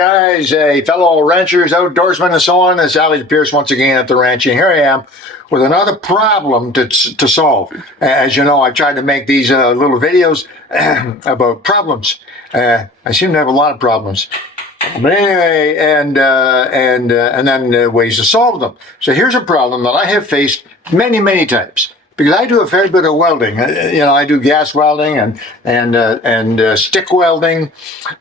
guys, fellow ranchers, outdoorsmen, and so on. It's Alec Peirce once again at the ranch, and here I am with another problem to solve. As you know, I tried to make these little videos about problems. I seem to have a lot of problems. But anyway, and then ways to solve them. So here's a problem that I have faced many times. Because I do a fair bit of welding, I do gas welding and stick welding,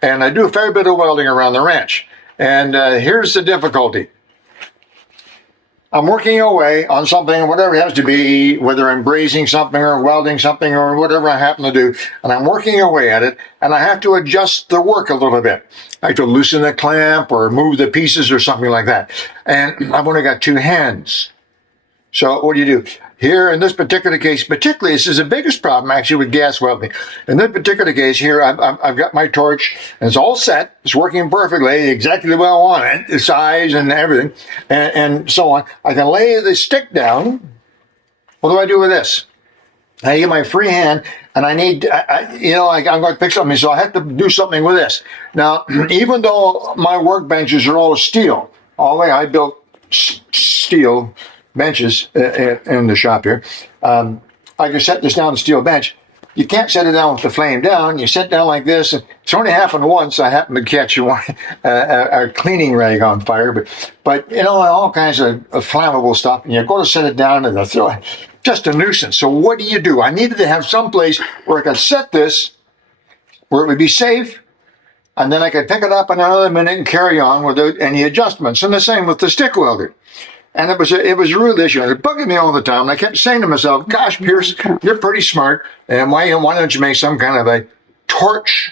and I do a fair bit of welding around the ranch. And here's the difficulty. I'm working away on something, whatever it has to be, whether I'm brazing something or welding something or whatever I happen to do, and I'm working away at it, and I have to adjust the work a little bit. I have to loosen the clamp or move the pieces or something like that. And I've only got two hands. So what do? Here, in this particular case, particularly, this is the biggest problem, actually, with gas welding. In this particular case here, I've got my torch, and it's all set. It's working perfectly, exactly the way I want it, the size and everything, and so on. I can lay the stick down. What do I do with this? I get my free hand, and I need, I'm going to pick something, so I have to do something with this. Now, even though my workbenches are all steel, all the way I built steel benches in the shop here. I can set this down on a steel bench. You can't set it down with the flame down. You set down like this. It's only happened once. I happened to catch a cleaning rag on fire, but all kinds of flammable stuff. And you go to set it down and throw it. Just a nuisance. So what do? I needed to have some place where I could set this, where it would be safe, and then I could pick it up in another minute and carry on without any adjustments. And the same with the stick welder. And it was a real issue. And it bugged me all the time. And I kept saying to myself, gosh, Peirce, you're pretty smart. And why don't you make some kind of a torch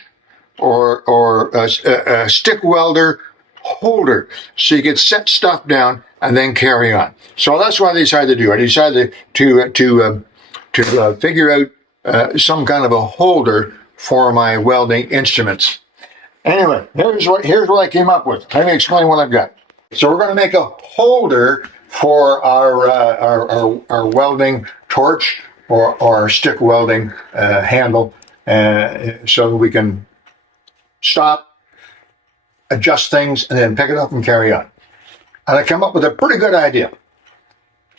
or a stick welder holder so you could set stuff down and then carry on. So that's what I decided to do. I decided to figure out some kind of a holder for my welding instruments. Anyway, here's what I came up with. Let me explain what I've got. So we're going to make a holder for our welding torch or our stick welding handle, so we can stop, adjust things, and then pick it up and carry on. And I come up with a pretty good idea.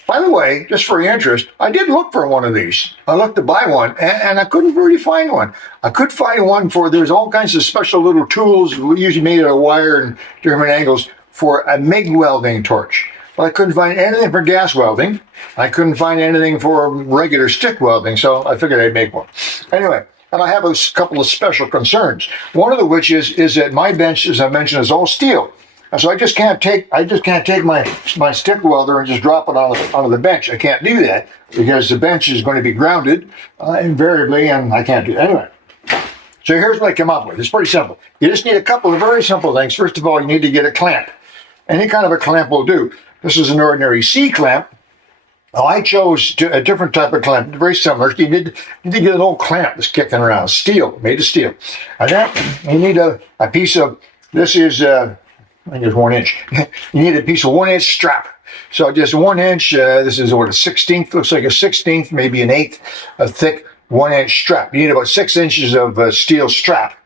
By the way, just for your interest, I did look for one of these. I looked to buy one, and I couldn't really find one. I could find one there's all kinds of special little tools, usually made out of wire and different angles, for a MIG welding torch. But I couldn't find anything for gas welding. I couldn't find anything for regular stick welding, so I figured I'd make one. Anyway, and I have a couple of special concerns. One of which is that my bench, as I mentioned, is all steel. And so I just can't take my stick welder and just drop it onto the bench. I can't do that because the bench is going to be grounded invariably, and I can't do that. Anyway. So here's what I came up with. It's pretty simple. You just need a couple of very simple things. First of all, you need to get a clamp. Any kind of a clamp will do. This is an ordinary C-clamp. Now, I chose a different type of clamp, very similar. You need to get an old clamp that's kicking around, steel, made of steel. And then you need a piece of, this is, I think it's 1 inch. You need a piece of 1 inch strap. So just 1 inch, this is what, a 16th, looks like a 16th, maybe an 1/8, a thick 1 inch strap. You need about 6 inches of steel strap.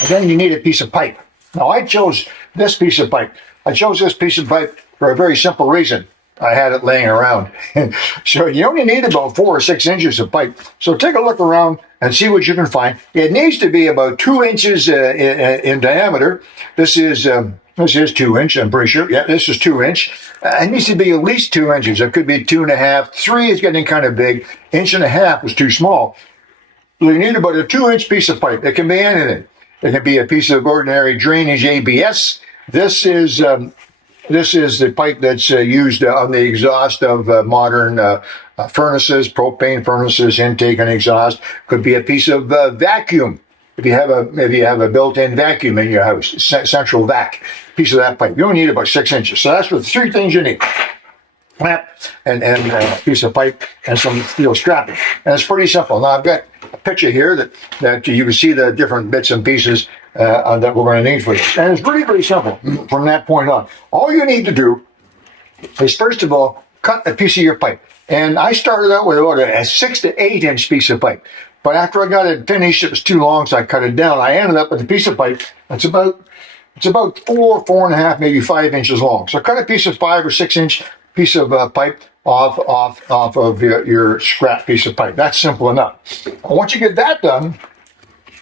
And then you need a piece of pipe. Now I chose this piece of pipe. I chose this piece of pipe for a very simple reason. I had it laying around. So you only need about 4 or 6 inches of pipe. So take a look around and see what you can find. It needs to be about 2 inches in diameter. This is 2 inch, I'm pretty sure. Yeah, this is 2 inch. It needs to be at least 2 inches. It could be 2.5. 3 is getting kind of big. 1.5 is too small. So you need about a 2 inch piece of pipe. It can be anything. It can be a piece of ordinary drainage ABS. This is the pipe that's used on the exhaust of modern furnaces, propane furnaces, intake and exhaust. Could be a piece of vacuum. If you have a built-in vacuum in your house, central vac, piece of that pipe. You only need about 6 inches. So that's the 3 things you need. Clamp and a piece of pipe and some steel strapping. And it's pretty simple. Now I've got a picture here that you can see the different bits and pieces that we're going to need for this. And it's pretty simple from that point on. All you need to do is, first of all, cut a piece of your pipe. And I started out with about a 6 to 8 inch piece of pipe. But after I got it finished, it was too long, so I cut it down. I ended up with a piece of pipe that's about It's about 4.5, maybe 5 inches long. So cut a piece of 5 or 6 inch piece of pipe off of your scrap piece of pipe. That's simple enough. Once you get that done,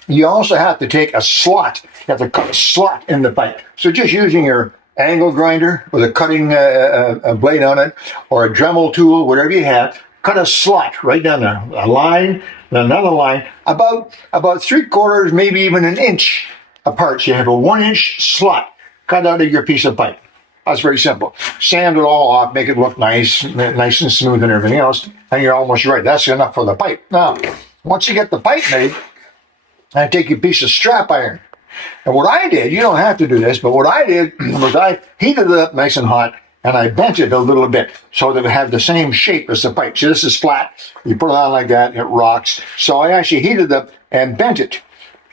you also have to take a slot. You have to cut a slot in the pipe. So just using your angle grinder with a cutting a blade on it, or a Dremel tool, whatever you have, cut a slot right down there. A line, then another line, about 3/4, maybe even an inch apart. So you have a 1-inch slot cut out of your piece of pipe. That's very simple. Sand it all off, make it look nice and smooth and everything else, and you're almost right. That's enough for the pipe. Now, once you get the pipe made, I take a piece of strap iron. And what I did, you don't have to do this, but what I did was I heated it up nice and hot, and I bent it a little bit so that it would have the same shape as the pipe. See, this is flat. You put it on like that, it rocks. So I actually heated it up and bent it.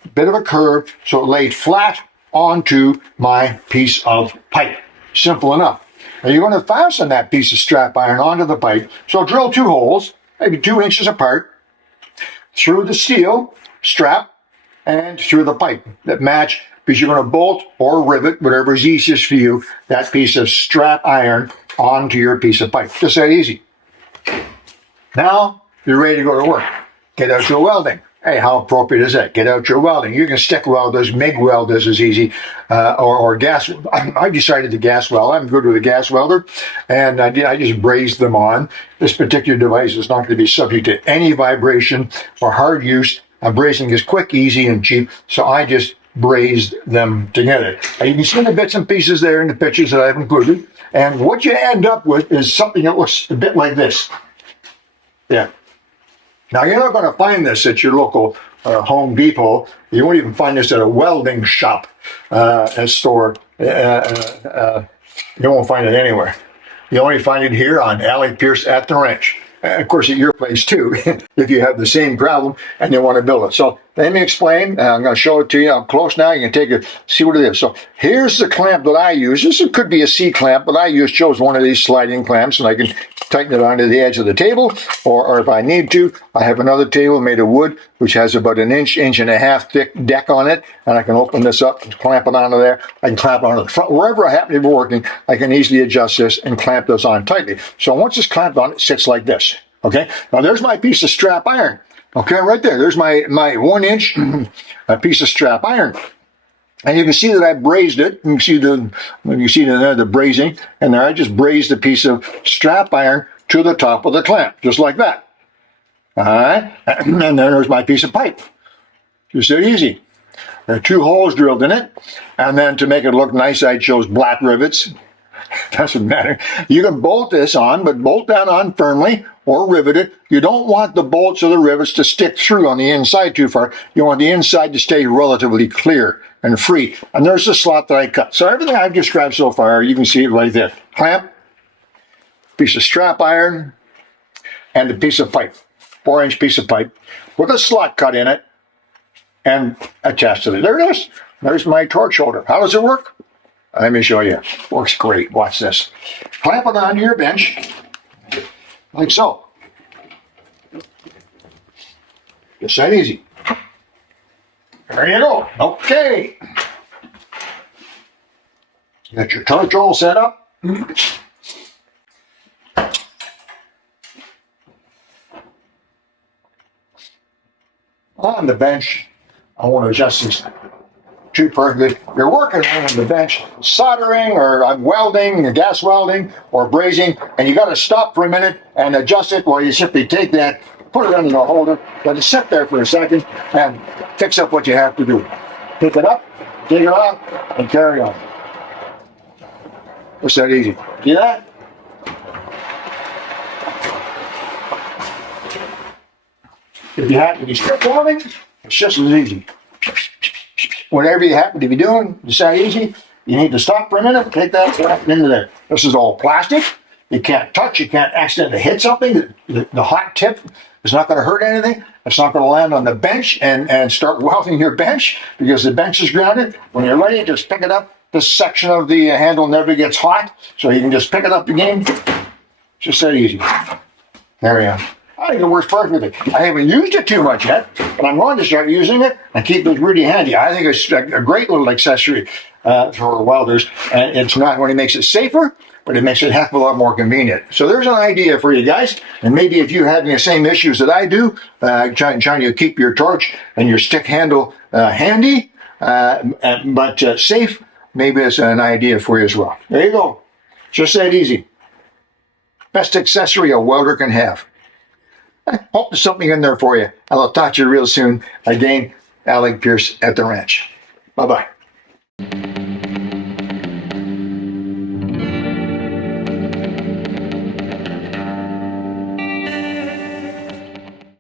A bit of a curve, so it laid flat onto my piece of pipe. Simple enough. Now you're going to fasten that piece of strap iron onto the pipe. So drill 2 holes, maybe 2 inches apart, through the steel strap and through the pipe that match, because you're going to bolt or rivet, whatever is easiest for you, that piece of strap iron onto your piece of pipe. Just that easy. Now you're ready to go to work. Get out your welding. Hey, how appropriate is that? Get out your welding. You can stick weld this, MIG weld this is easy, or gas. I decided to gas weld. I'm good with a gas welder, and I just brazed them on. This particular device is not going to be subject to any vibration or hard use. Brazing is quick, easy, and cheap, so I just brazed them together. And you can see the bits and pieces there in the pictures that I've included, and what you end up with is something that looks a bit like this. Yeah. Now, you're not going to find this at your local Home Depot. You won't even find this at a welding shop, a store. You won't find it anywhere. You only find it here on Alec, Peirce at the wrench. Of course, at your place too, if you have the same problem and you want to build it. So let me explain. I'm going to show it to you. I'm close now. You can take it, see what it is. So here's the clamp that I use. This could be a C clamp, but I chose one of these sliding clamps, and I can tighten it onto the edge of the table, or if I need to, I have another table made of wood, which has about an inch and a half thick deck on it, and I can open this up and clamp it onto there. I can clamp it onto the front. Wherever I happen to be working, I can easily adjust this and clamp this on tightly. So once it's clamped on, it sits like this. Okay, now there's my piece of strap iron. Okay, right there. There's my 1-inch piece of strap iron. And you can see that I brazed it. You see the brazing, and there I just brazed a piece of strap iron to the top of the clamp, just like that. All right, and then there's my piece of pipe. Just so easy. There are 2 holes drilled in it, and then to make it look nice, I chose black rivets. Doesn't matter. You can bolt this on, but bolt that on firmly or rivet it. You don't want the bolts or the rivets to stick through on the inside too far. You want the inside to stay relatively clear and free. And there's the slot that I cut. So everything I've described so far, you can see it right there. Clamp, piece of strap iron, and a piece of pipe, 4-inch piece of pipe with a slot cut in it and attached to it. There it is. There's my torch holder. How does it work? Let me show you. Works great. Watch this. Clamp it onto your bench, like so. Just that easy. There you go. Okay. Got your torch all set up. On the bench, I want to adjust this too perfectly. You're working on the bench, soldering or welding, gas welding or brazing, and you got to stop for a minute and adjust it. Well, you simply take that, put it under the holder, let it sit there for a second, and fix up what you have to do. Pick it up, take it off, and carry on. It's that easy. See that? If you happen to be strip welding, it's just as easy. Whatever you happen to be doing, it's that easy. You need to stop for a minute, take that, slap it into there. This is all plastic. You can't touch, you can't accidentally hit something. The hot tip is not going to hurt anything. It's not going to land on the bench and start welding your bench because the bench is grounded. When you're ready, just pick it up. This section of the handle never gets hot, so you can just pick it up again. It's just that easy. There we are. I think it works perfectly. I haven't used it too much yet, but I'm going to start using it and keep it really handy. I think it's a great little accessory for welders, and it's not only makes it safer, but it makes it a heck of a lot more convenient. So there's an idea for you guys, and maybe if you're having the same issues that I do, trying to keep your torch and your stick handle handy, but safe, maybe it's an idea for you as well. There you go. Just that easy. Best accessory a welder can have. I hope there's something in there for you. I'll talk to you real soon. Again, Alec Peirce at the ranch. Bye-bye.